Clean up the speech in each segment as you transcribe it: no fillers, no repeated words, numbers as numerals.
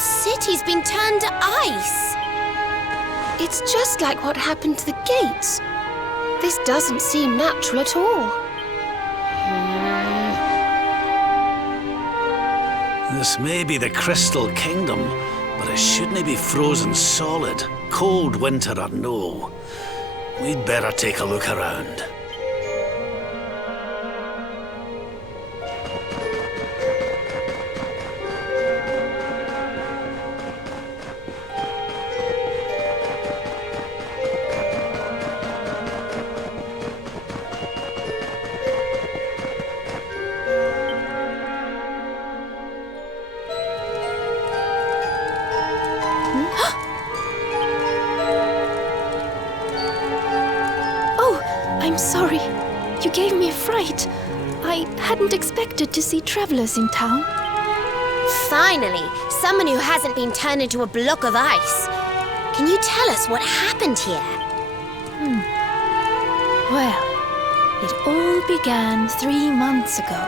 City's been turned to ice. It's just like what happened to the gates. This doesn't seem natural at all. This may be the Crystal Kingdom, but it shouldn't be frozen solid, cold winter or no. We'd better take a look around. I'm sorry. You gave me a fright. I hadn't expected to see travelers in town. Finally, someone who hasn't been turned into a block of ice. Can you tell us what happened here? Well, it all began 3 months ago.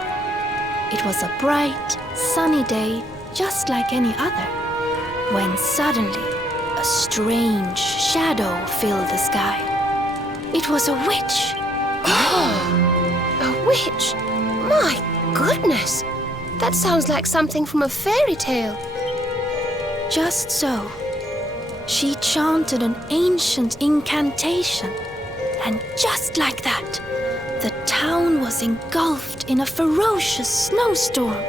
It was a bright, sunny day, just like any other, when suddenly a strange shadow filled the sky. It was a witch. A witch? My goodness! That sounds like something from a fairy tale. Just so. She chanted an ancient incantation. And just like that, the town was engulfed in a ferocious snowstorm.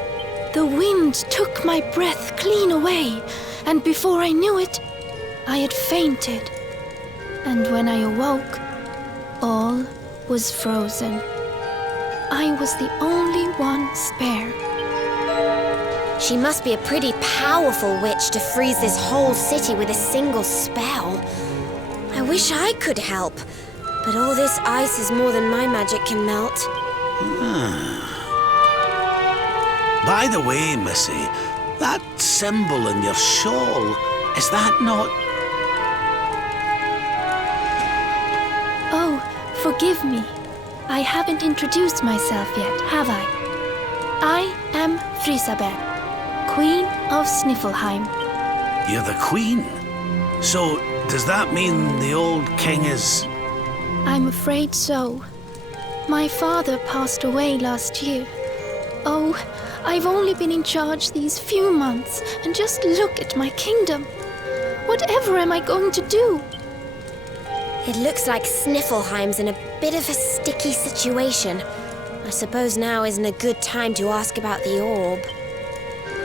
The wind took my breath clean away, and before I knew it, I had fainted. And when I awoke, all was frozen. I was the only one spared. She must be a pretty powerful witch to freeze this whole city with a single spell. I wish I could help, but all this ice is more than my magic can melt. By the way, Missy, that symbol in your shawl, is that not... Oh, forgive me. I haven't introduced myself yet, have I? I am Frisabel, Queen of Sniflheim. You're the Queen? So, does that mean the old king is... I'm afraid so. My father passed away last year. Oh, I've only been in charge these few months, and just look at my kingdom. Whatever am I going to do? It looks like Sniflheim's in a bit of a sticky situation. I suppose now isn't a good time to ask about the orb.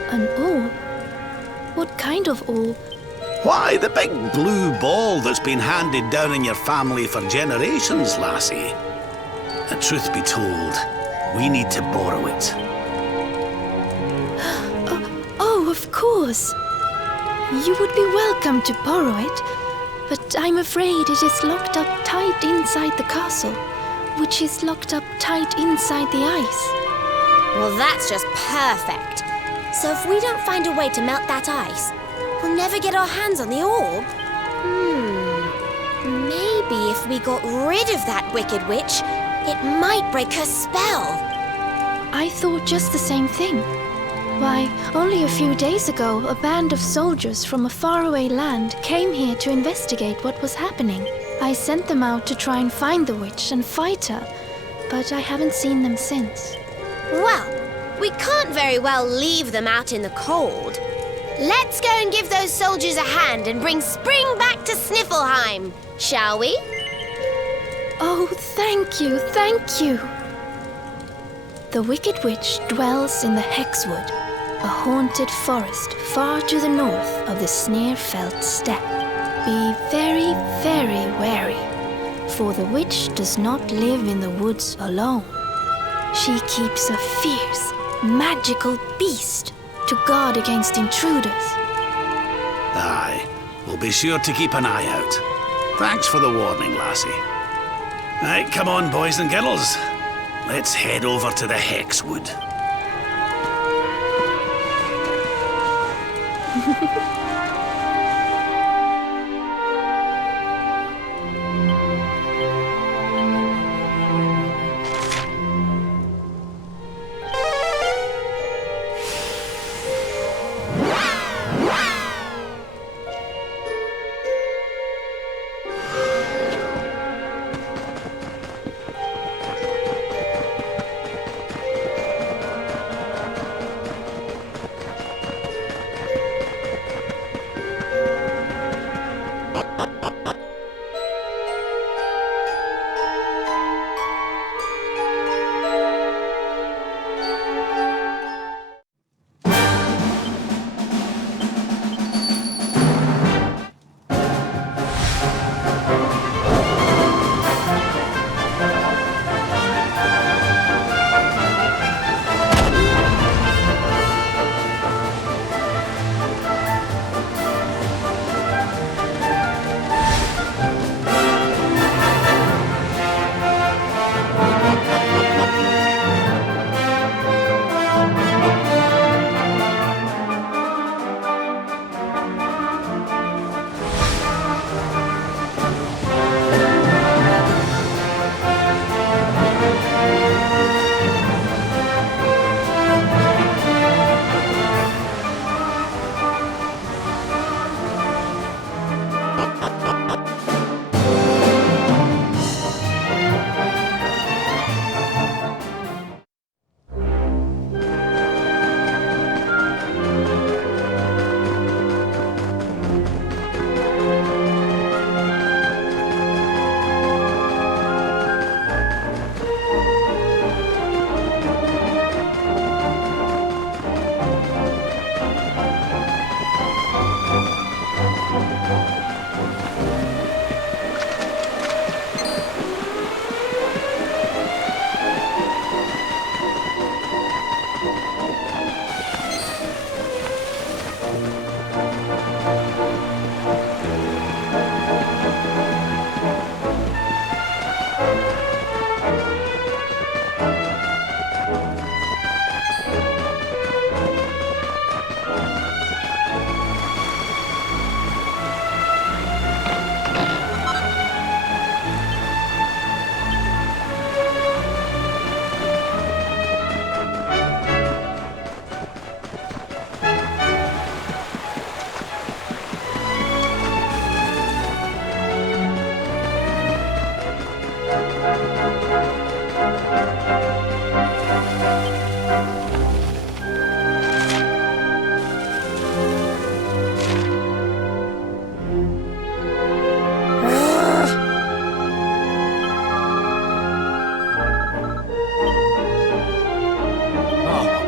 An orb? What kind of orb? Why, the big blue ball that's been handed down in your family for generations, lassie. The truth be told, we need to borrow it. Oh, of course. You would be welcome to borrow it, but I'm afraid it is locked up tight inside the castle, which is locked up tight inside the ice. Well, that's just perfect. So if we don't find a way to melt that ice, we'll never get our hands on the orb. Maybe if we got rid of that wicked witch, it might break her spell. I thought just the same thing. Why, only a few days ago, a band of soldiers from a faraway land came here to investigate what was happening. I sent them out to try and find the witch and fight her, but I haven't seen them since. Well, we can't very well leave them out in the cold. Let's go and give those soldiers a hand and bring spring back to Sniflheim, shall we? Oh, thank you, thank you. The Wicked Witch dwells in the Hekswood, a haunted forest far to the north of the Sniflheim steppe. Be very, very wary, for the witch does not live in the woods alone. She keeps a fierce, magical beast to guard against intruders. Aye, we'll be sure to keep an eye out. Thanks for the warning, lassie. Right, come on, boys and girls. Let's head over to the Hekswood.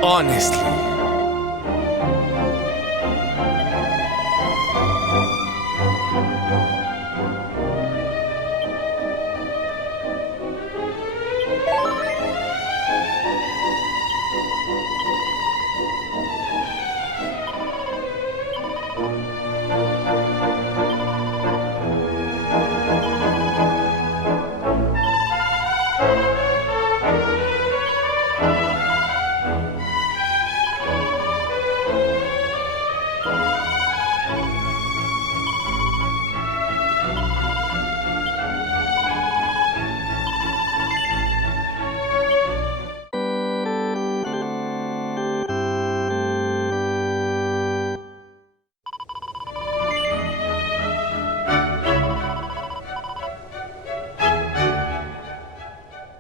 Honestly,